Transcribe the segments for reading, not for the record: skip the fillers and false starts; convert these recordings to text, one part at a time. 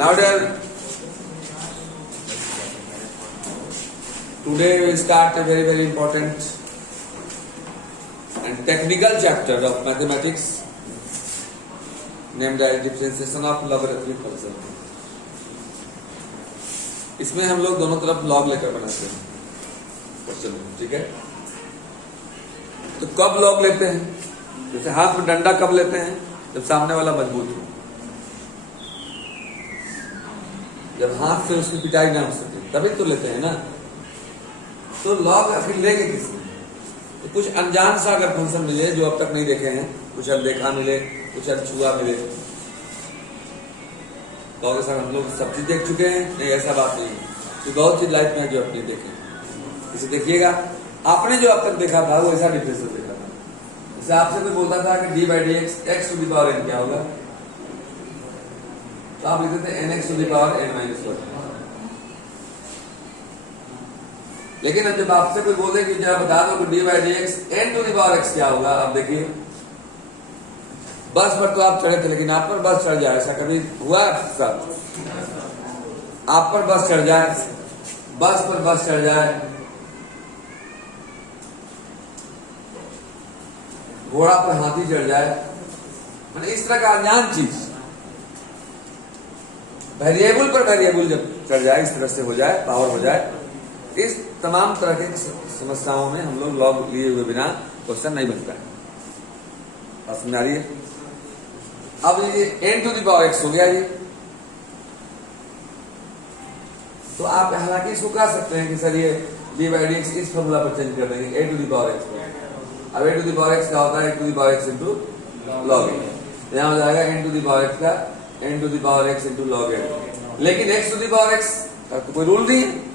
Now dear, today we start a very very important and technical chapter of mathematics named as differentiation of logarithmic function. इसमें हम लोग दोनों तरफ log लेकर बनाते हैं क्वेश्चन, ठीक है। तो कब लॉग लेते हैं? जैसे हाथ में डंडा कब लेते हैं? जब सामने वाला मजबूत हो, जब हाथ से उसकी पिटाई ना हो सके तभी तो लेते हैं ना। तो लॉग आखिर लेंगे किसने? तो कुछ अनजान सा अगर फंक्शन मिले जो अब तक नहीं देखे हैं, कुछ अनदेखा मिले, कुछ अनछुआ मिले, लॉग के साथ हम लोग सब चीज देख चुके हैं। नहीं, ऐसा बात नहीं है, तो बहुत चीज लाइफ में जो अपने देखे। इसे देखिएगा, आपने जो अब तक देखा था वो ऐसा डिफरेंस देखा था। जैसे आपसे कोई बोलता था कि D by D X X to the power N क्या होगा, तो आप लिखते थे N X to the power N minus one. लेकिन जब आपसे कोई बोले कि जब बता दो कि D by D X N to the power x क्या होगा, आप देखिए बस पर तो आप चढ़े थे, लेकिन आप पर बस चढ़ जाए, ऐसा कभी हुआ साथ? आप पर बस चढ़ जाए, बस पर बस चढ़ जाए, घोड़ा पर हाथी चढ़ जाए, मैंने इस तरह का अनजान चीज, वेरिएबल पर वेरिएबल जब चढ़ जाए, इस तरह से हो जाए, पावर हो जाए, इस तमाम तरह के समस्याओं में हम लोग लॉग लिए हुए बिना क्वेश्चन नहीं बनता है। बात समझ आ रही है? अब ये N to the power X हो गया ये, तो आप हालांकि इसको कह सकते हैं कि सर ये डी बाई डी एक्स इस फॉर्मूला पर चेंज कर देंगे a to the power x पर। अब a to the power x क्या होता है? A to the power x into log n. यहां हो जाएगा n to the power x का n to the power x into log n. लेकिन x to the power x का तो कोई रूल नहीं है।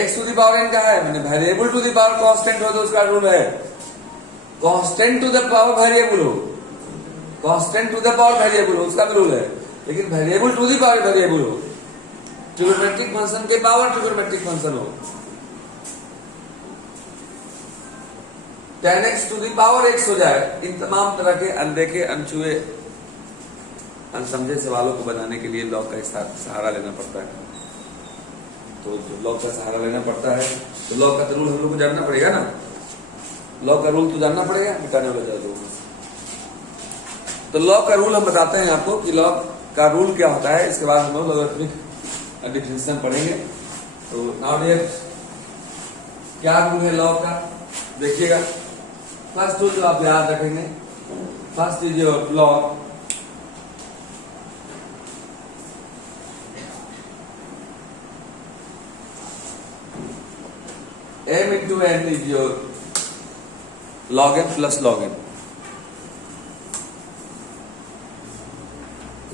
X to the power N क्या है? मैंने variable to the power constant हो तो उसका रूल है constant to the power variable हो, constant to the power variable हो, उसका भी रूल है। लेकिन variable to the power variable हो, ट्रिगोनोमेट्रिक फंक्शन के पावर ट्रिगोनोमेट्रिक फंक्शन हो, tan x to the power x हो जाए। इन तमाम तरह के अनदेखे, अनछुए, अनसमझे सवालों को बनाने के लिए लॉग का सहारा लेना पड़ता है। तो लॉग का सहारा लेना पड़ता है तो लॉग का रूल हम लोग को जानना पड़ेगा ना। लॉग का रूल तो जानना पड़ेगा, मिटाने वाला जादू। तो लॉग का रूल हम बताते हैं आपको कि लॉग का रूल क्या होता है। इसके बाद हम लोग लॉगरिथमिक डिफरेंशिएशन पढ़ेंगे। तो नाउ डियर, क्या रूल है लॉग का? देखिएगा, फर्स्ट रूल जो आप याद रखेंगे, first is your log m into n is your log n plus log n,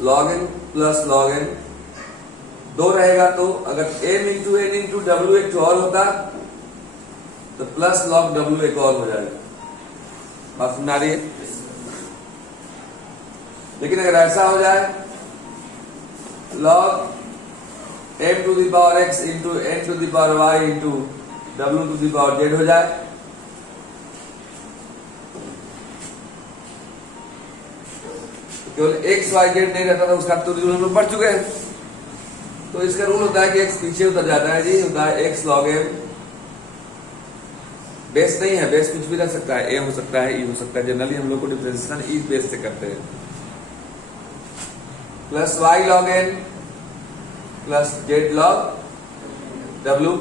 log n plus log n दो रहेगा। तो अगर m into n into w एक और होता तो प्लस log w एक और हो जाएगा। बात समझ आ रही है? लेकिन अगर ऐसा हो जाए log m to the power x into n to the power y into w to the power z हो जाए, तो केवल x y z नहीं रहता था, उसका तो रूल हम लोग पढ़ चुके हैं। तो इसका रूल होता है कि x पीछे उतर जाता है जी, होता है x log m। बेस नहीं है, बेस कुछ भी रह सकता है, a हो सकता है, e हो सकता है। जनरली हम लोग को डिफरेंशिएशन इस बेस से करते हैं। Plus y log n plus z log w।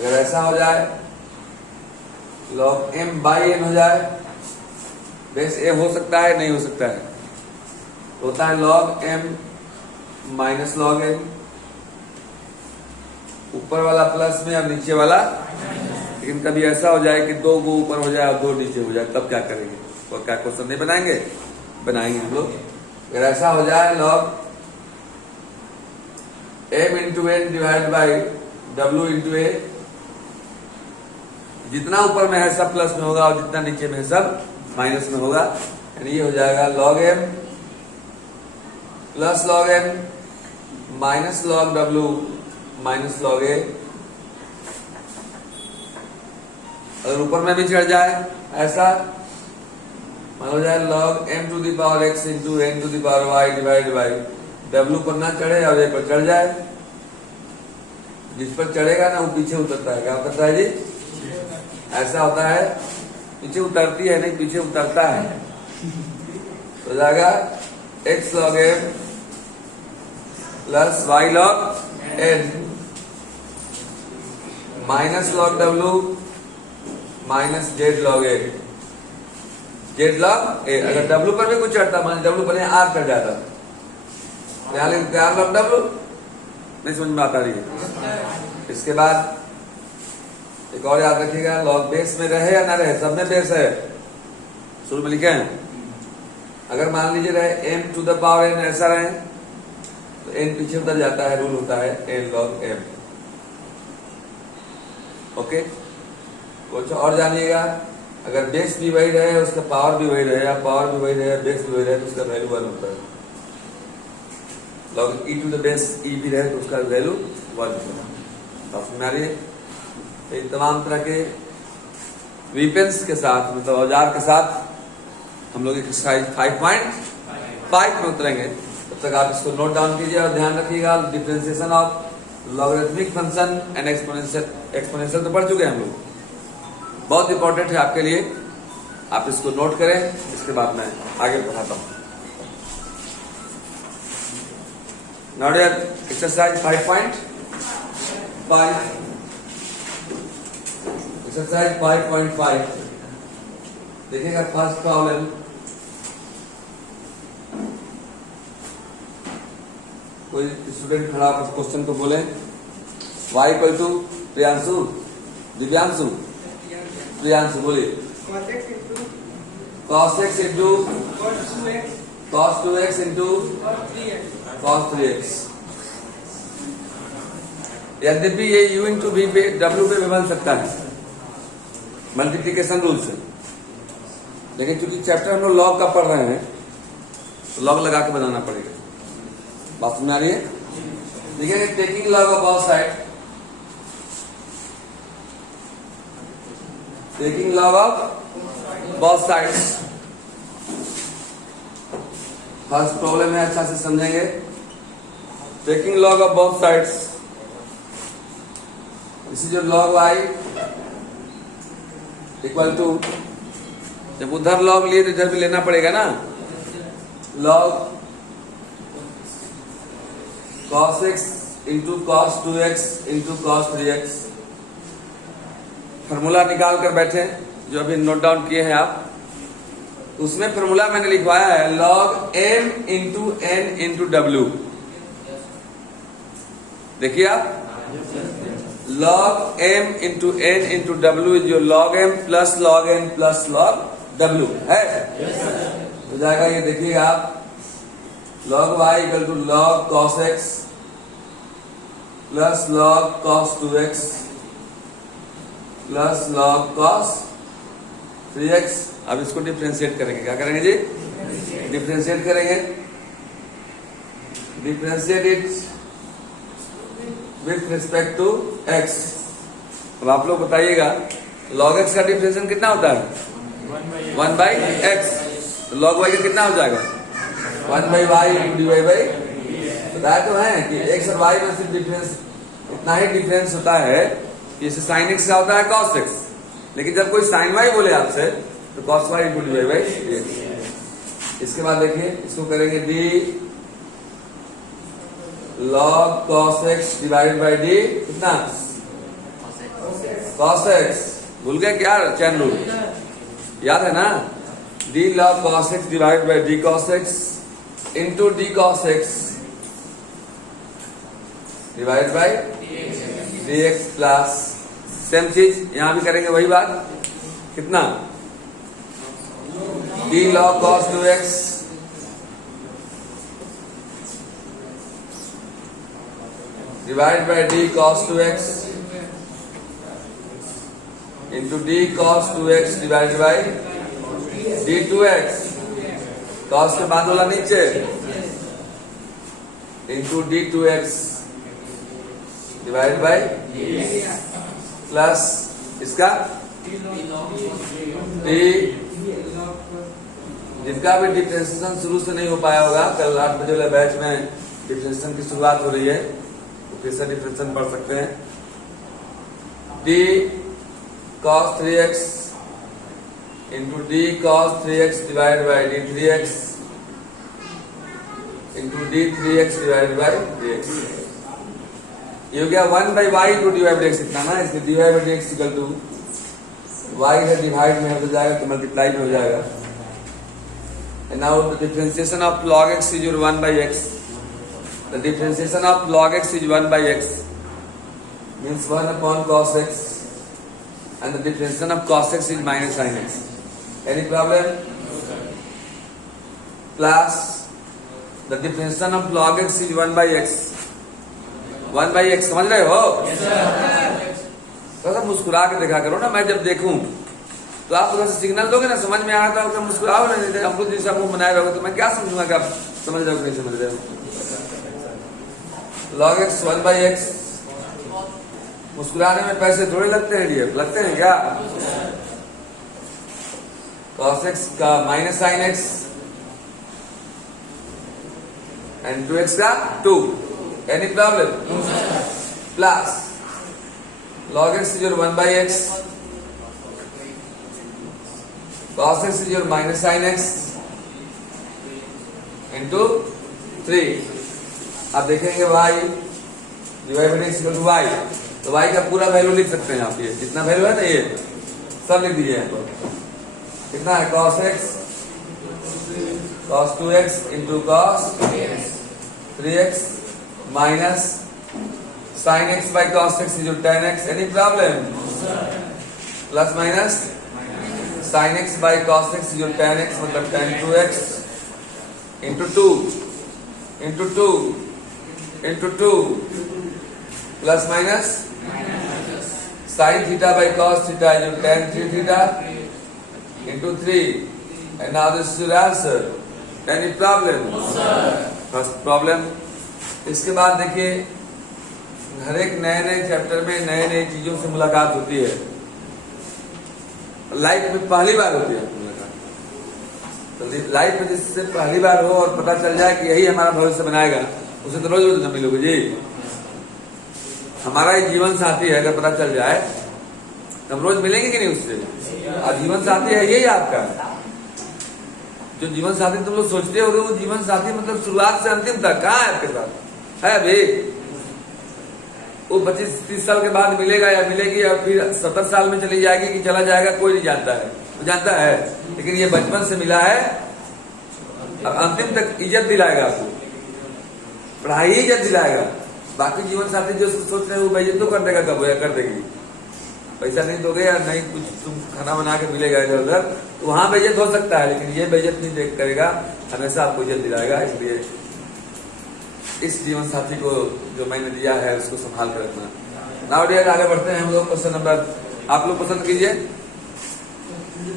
अगर ऐसा हो जाए log m बाई n हो जाए, बेस a हो सकता है, नहीं हो सकता है, तो होता है log m minus log n। ऊपर वाला प्लस में और नीचे वाला। लेकिन कभी ऐसा हो जाए कि दो गो ऊपर हो जाए और दो नीचे हो जाए, तब क्या करेंगे? और क्या क्वेश्चन नहीं बनाएंगे? बनाएंगे हम लोग। अगर ऐसा हो जाए log m into n divide by w into a, जितना ऊपर में है सब प्लस में होगा और जितना नीचे में है सब माइनस में होगा। यानी ये हो जाएगा log m plus log n minus log w minus log a। अगर ऊपर में भी चढ़ जाए ऐसा मान लो जाए log m to the power x into n to the power y divide by w पर ना चढ़े और a पर चढ़ जाए। जिस पर चढ़ेगा ना वो पीछे उतरता है। क्या उतरता है जी? ऐसा होता है, पीछे उतरती है नहीं, पीछे उतरता है। तो जाएगा x log m plus y log n minus log w minus z log a। z log a, अगर w पर भी कुछ चढ़ता, मान w पर यहाँ r चढ़ जाता, यहाँ लिखते r log w। नहीं समझ में आता रही है। इसके बाद एक और याद रखिएगा, log बेस में रहे या ना रहे, सब में बेस है। शुरू में लिखे हैं, अगर मान लीजिए रहे m to the power n ऐसा रहे तो n पीछे उतर जाता है, रूल होता है n log m। ओके, कुछ और जानिएगा, अगर बेस भी वही रहे, उसका पावर भी वही रहे, या पावर भी वही रहे, बेस भी वही रहे, तो उसका वैल्यू 1 होता है। log e to the base e भी रहे तो उसका वैल्यू 1 होता है। तो समझ में आ रही है? तो तमाम तरह के वीपेंस के साथ, मतलब औजार के साथ हम लोग एक्सरसाइज 5.5 में उतरेंगे। तब तक आप इसको नोट डाउन कीजिए और ध्यान रखिएगा। Differentiation of logarithmic function and exponential तो पढ़ चुके हैं हम लोग, बहुत इंपॉर्टेंट है आपके लिए। आप इसको नोट करें, इसके बाद मैं आगे पढ़ाता हूं। नाउ एक्सरसाइज 5.5, एक्सरसाइज 5.5 देखिएगा। फर्स्ट प्रॉब्लम, कोई स्टूडेंट खड़ा उस क्वेश्चन को बोले, y equal to Priyanshu, Divyanshu, Priyanshu बोलिए, cos x into cos 2x into cos 3x। यद्यपि ये u इंटू v पे w पे भी बन सकता है मल्टीप्लीकेशन रूल से, लेकिन चूंकि चैप्टर हम लोग लॉग का पढ़ रहे हैं तो लॉग लगा के बनाना पड़ेगा। बात समझ आ रही है? देखिए, taking log of both side, taking log of both sides. First problem है, अच्छा से समझेंगे। Taking log of both sides, इसी जो log y इक्वल टू, जब उधर log लिए तो इधर भी लेना पड़ेगा ना, log cos x into cos 2x into cos 3x। Formula निकाल कर बैठे, जो अभी नोट डाउन किए हैं आप, उसमें फॉर्मूला मैंने लिखवाया है log m into n into w। देखिए आप, log m into n into w, जो log m plus log n plus log w है, हो जाएगा। ये देखिए आप, log y equal to log cos x plus log cos 2x plus log cos 3x। अब इसको डिफरेंशिएट करेंगे, क्या करेंगे जी? डिफरेंशिएट करेंगे, differentiate it with respect to x। अब आप लोग बताइएगा, log x का डिफरेंशिएशन कितना होता है? 1 बाई x। तो log y का कितना हो जाएगा? 1 by y d y by. बताया तो है कि x और y में सिर्फ डिफरेंस, इतना ही डिफरेंस होता है कि जैसे साइन x का होता है cos x, लेकिन जब कोई साइन y बोले आपसे तो cos y into d y by dx। इसके बाद देखिए, इसको करेंगे d log cos x divided by d, कितना? cos x। भूल गए क्या चैन रूल? याद है ना? d log cos x divided by d cos x into d cos x divided by dx plus, same चीज यहां भी करेंगे, वही बात, कितना? d log cos 2x divided by d cos 2x into d cos 2x divided by d 2x, cos के बाद वाला नीचे, into d 2x divided by plus इसका d जिनका भी डिफरेंशिएशन शुरू से नहीं हो पाया होगा, कल 8 बजे वाले बैच में डिफरेंशिएशन की शुरुआत हो रही है, तो फिर से डिफरेंशिएशन पढ़ सकते हैं। d cos 3x into d cos 3x divided by d3x into d3x divided by dx। ये हो गया 1 by y to dy by dx इतना ना, इसलिए dy by dx equal to y है डिवाइड में हो जाएगा तो मल्टीप्लाई में हो जाएगा। And now the differentiation of log x is your 1 by x. The differentiation of log x is 1 by x means 1 upon cos x, and the differentiation of cos x is minus sin x. Any problem? Plus the differentiation of log x is 1 by x. 1 by x समझ रहे हो? Yes sir. थोड़ा मुस्कुरा के देखा करो ना, मैं जब देखूं तो आप थोड़ा सा सिग्नल दोगे ना, समझ में आ रहा था, मुस्कुराओ ना, नहीं अमरूद जैसा मुंह बनाए रहोगे तो मैं क्या समझूंगा कि आप समझ रहे हो नहीं समझ रहे हो। log x 1 by x, मुस्कुराने में पैसे थोड़े लगते हैं, लिए लगते हैं क्या? cos x का minus sin x and 2x का 2। Any problem? Plus log x is your 1 by x, cos x is your minus sin x into 3। आप देखेंगे y divide by x equal to y, तो y का पूरा value लिख सकते हैं आप, ये जितना वैल्यू है ना ये सब लिख दीजिए यहाँ पर। कितना है? cos x cos 2x into cos 3x minus sin x by cos x is your tan x। Any problem? Plus minus sin x by cos x is your tan x, मतलब tan 2x into 2 into 2 into 2 plus minus sin theta by cos theta is your tan 3 theta into 3, and now this is your answer। Any problem? First problem। इसके बाद देखिए, हर एक नए नए chapter में नए नए चीजों से मुलाकात होती है, लाइफ में पहली बार होती है मुलाकात। तो लाइफ में जिससे पहली बार हो और पता चल जाए कि यही हमारा भविष्य बनाएगा, उसे तो रोज रोज न मिलोगे जी। हमारा एक जीवन साथी है, अगर पता चल जाए तब रोज मिलेंगे कि नहीं उससे? और जीवन साथी है यही आपका, जो जीवन साथी तुम लोग सोचते हो, वो जीवन साथी मतलब शुरुआत से अंतिम तक कहाँ है आपके साथ है अभी? वो 25-30 साल के बाद मिलेगा या मिलेगी या फिर 70 साल में चली जाएगी कि चला जाएगा, कोई नहीं जानता है। वो जानता है, लेकिन ये बचपन से मिला है, अब अंतिम तक इज्जत दिलाएगा आपको, पढ़ाई ही इज्जत दिलाएगा। बाकी जीवन साथी जो सोच रहे हैं वो बेइज्जत तो कर देगा, कब या कर देगी, पैसा नहीं दोगे या नहीं कुछ तुम खाना बना के मिलेगा इधर उधर, तो वहां बेइज्जत हो सकता है, लेकिन ये बेइज्जत नहीं करेगा, हमेशा आपको इज्जत दिलाएगा। इसलिए इस जीवन साथी को जो मैंने दिया है उसको संभाल कर रखना। नाउ डियर, आगे बढ़ते हैं हम लोग। क्वेश्चन नंबर आप लोग पसंद कीजिए।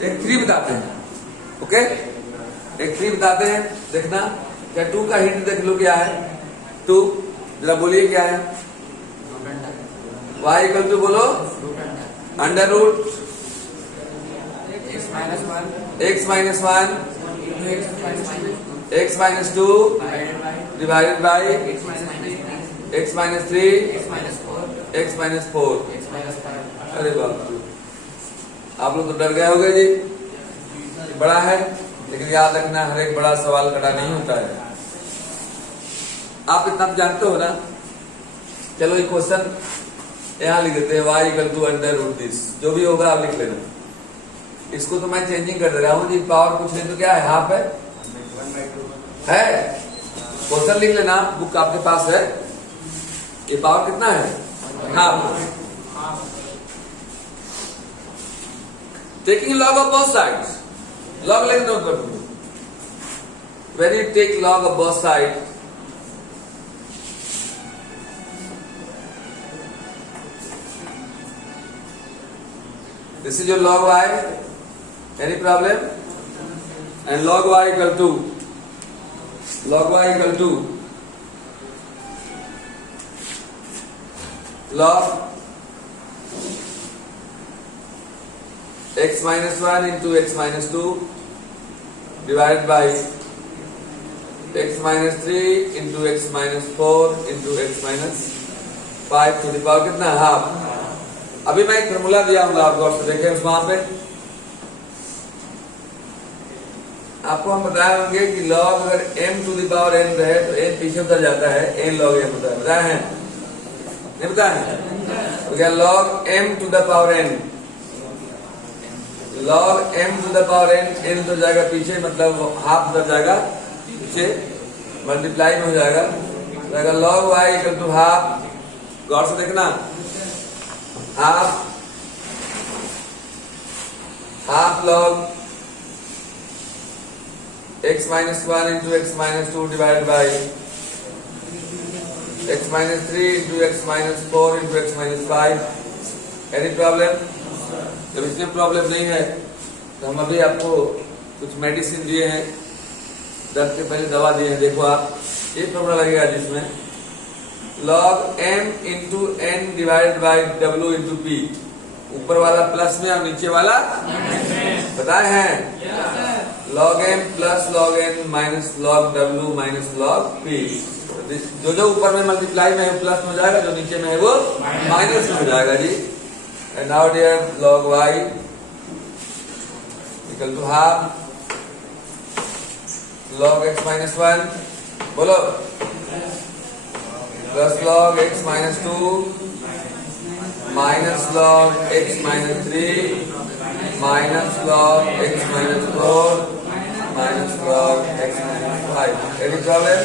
एक 3 बताते हैं, ओके? एक 3 बताते हैं, देखना क्या 2 का हिंट देख लो क्या है। 2 जरा बोलिए क्या है? y इक्वल टू बोलो under root x minus 1 x minus 2 divided by x minus 3 x minus 4। अरे बाप रे, आप लोग तो डर गए होंगे जी, बड़ा है, लेकिन याद रखना हर एक बड़ा सवाल खड़ा नहीं होता है। आप इतना जानते हो ना। चलो ये क्वेश्चन यहाँ लिख देते हैं, y equal to under root this, जो भी होगा आप लिख लेना। इसको तो मैं चेंजिंग कर दे रहा हूँ जी, पावर कुछ नहीं तो क्या है, हाफ है। क्वेश्चन लिख लेना, बुक आपके पास है। ये पावर कितना है? Half. Taking log of both sides, log लेंगे नोट कर दो। When you take log of both side, this is your log y. Any problem? And log y equal to log x minus 1 into x minus 2 divide by x minus 3 into x minus 4 into x minus 5 to the power कितना half. अभी मैं एक formula दिया हूँ आप गौर से देखें वहां पे आपको हम बताए होंगे कि log अगर m to the power n रहे तो n पीछे उतर जाता है, n log m होता है, बताए हैं नहीं बताए हैं? तो क्या log m to the power n, log m to the power n उतर जाएगा पीछे, मतलब हाफ उतर जाएगा पीछे, मल्टीप्लाई में हो जाएगा, तो अगर log y equal to half, गौर से देखना, half log x minus 1 into x minus 2 divided by x minus 3 into x minus 4 into x minus 5. Any problem? जब इसमें प्रॉब्लम नहीं है तो हम अभी आपको कुछ मेडिसिन दिए हैं, दर्द के पहले दवा दिए हैं, देखो आप ये फॉर्मूला लगेगा जिसमें log m into n divided by w into p, ऊपर वाला प्लस में और नीचे वाला बताए हैं log m plus log n minus log w minus log p, जो ऊपर में मल्टीप्लाई में है प्लस में हो जाएगा, जो नीचे में है वो माइनस में हो जाएगा जी। And now dear log y equal to half log x minus 1 बोलो plus log x minus 2 minus log x minus 3 minus log x minus 4 minus log x minus 5। Any problem?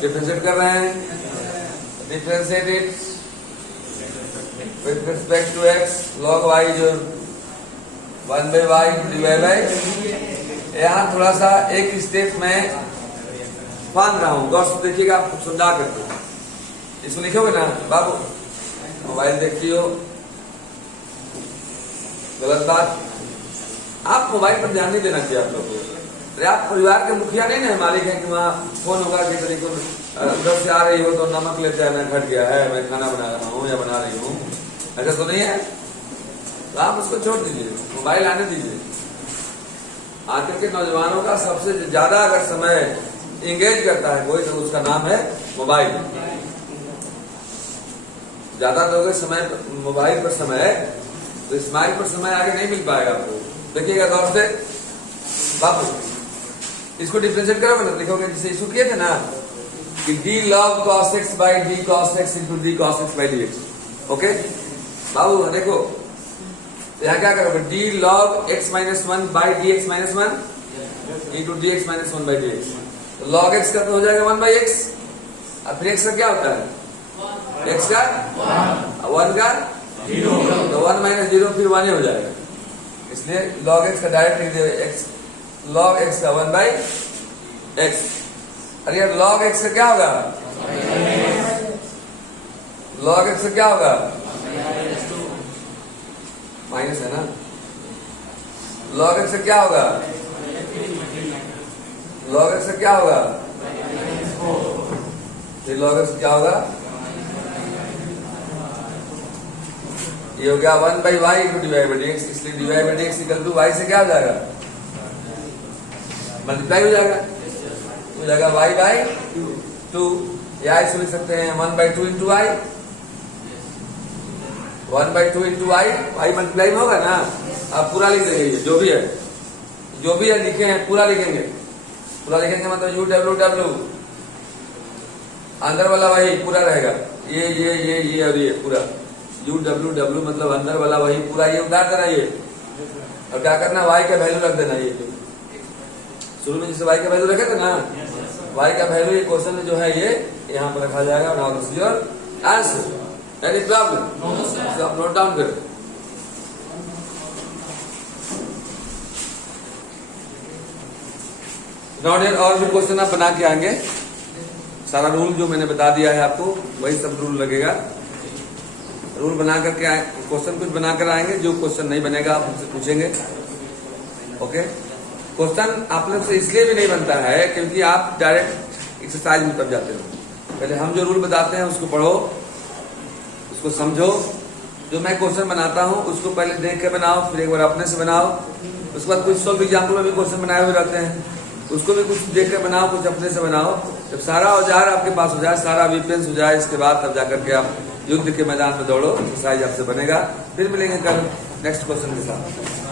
Differentiate कर रहे हैं, differentiate it with respect to x, log y जो 1 by y divide by, यहाँ थोड़ा सा एक step में बांध रहा हूँ, गौर से देखिएगा, आप समझा करके इसको लिखोगे ना बाबू, मोबाइल देखती हो, गलत बात, आप मोबाइल पर ध्यान नहीं देना चाहिए आप लोगों को। अरे आप परिवार के मुखिया नहीं ना, मालिक है कि वहाँ फोन होगा कि तरीके उधर से आ रही हो तो नमक लेते आना घट गया है, मैं खाना बना रहा हूँ या बना रही हूँ, ऐसा तो नहीं है, तो आप उसको छोड़ दीजिए, मोबाइल आने दीजिए। आजकल के नौजवानों का सबसे ज्यादा अगर समय इंगेज करता है कोई तो उसका नाम है मोबाइल। ज्यादा दोगे समय मोबाइल पर समय तो स्माइल पर समय आगे नहीं मिल पाएगा आपको। देखिएगा गौर से बाबू, इसको डिफरेंशिएट करोगे ना, देखोगे जिसे इशू किए थे ना कि d log cos x by d cos x into d cos x by dx, okay बाबू देखो यहाँ क्या करोगे, d log x minus 1 by dx minus 1 into dx minus 1 by dx, तो log x का तो हो जाएगा 1 by x, अब फिर x का क्या होता है, x का 1 का 0, तो 1 minus 0 फिर 1 ही हो जाएगा, इसलिए log x का डायरेक्ट लिख दे, x log x का 1 by x। अरे यार log x का क्या होगा, log x का क्या होगा, माइनस है ना, log x का क्या होगा, log x का क्या होगा, ये log x क्या होगा, ये हो गया 1 by y into divide by dx, इसलिए divide by dx equal to y से क्या हो जाएगा, मल्टीप्लाई हो जाएगा, y बाई 2, या इसको लिख सकते हैं 1 by 2 into y, 1 by 2 into y, y multiply में होगा ना, आप पूरा लिख देंगे, जो भी है लिखे हैं पूरा लिखेंगे, पूरा लिखेंगे मतलब u w w, अंदर वाला वही पूरा रहेगा, ये और ये पूरा u w w मतलब अंदर वाला वही पूरा, ये उतार देना ये, और क्या करना y का वैल्यू रख देना, ये शुरू में जैसे y का वैल्यू रखे थे ना, y का वैल्यू ये क्वेश्चन में जो है ये यहाँ पर रखा जाएगा, now this is your answer. Any problem? आप नोट डाउन करें। नोट और भी क्वेश्चन आप बना के आएंगे, सारा रूल जो मैंने बता दिया है आपको वही सब रूल लगेगा, रूल बना करके आए, क्वेश्चन कुछ बनाकर आएंगे, जो क्वेश्चन नहीं बनेगा आप हमसे पूछेंगे, ओके। क्वेश्चन आप लोग से इसलिए भी नहीं बनता है क्योंकि आप डायरेक्ट एक्सरसाइज में उतर जाते हो, पहले हम जो रूल बताते हैं उसको पढ़ो, उसको समझो, जो मैं क्वेश्चन बनाता हूँ उसको पहले देख के बनाओ, फिर एक बार अपने से बनाओ, उसके बाद कुछ सॉल्व एग्जाम्पल में भी क्वेश्चन बनाए हुए रहते हैं, उसको भी कुछ देख कर बनाओ, कुछ अपने से बनाओ। जब सारा औजार आपके पास हो जाए, सारा वीपेंस हो जाए, इसके बाद तब जाकर के आप युद्ध के मैदान में दौड़ो, एक्सरसाइज आपसे बनेगा। फिर मिलेंगे कल नेक्स्ट क्वेश्चन के साथ।